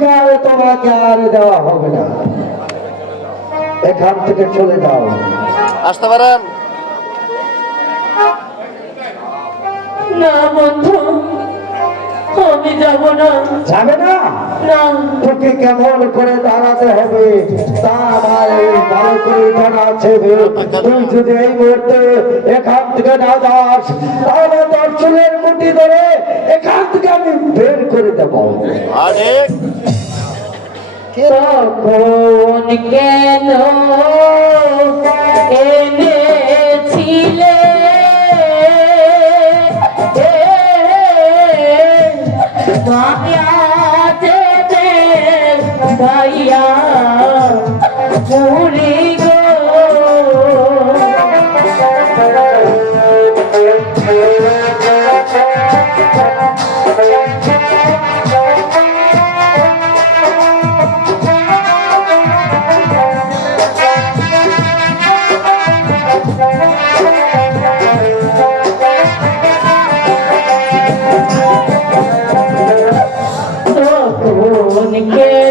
অধিকার তোমাকে আর দেওয়া হবে না। এখান থেকে চলে যাও। আসতে পারেন। না বন্ধু, আমি যাব না। যাবে না? না, তোকে কেমন করে দাঁড়াতে হবে তা আমার এই ভালো করে জানা আছে। তুই যদি এই মুহূর্তে এখান থেকে না যাস তাহলে তোর চুলের মুঠি ধরে এখান থেকে আমি বের করে দেবো। আরে তখন কেন এনেছিলে ভাইয়া যেতে ভাইয়া পুরি গো। তখন কে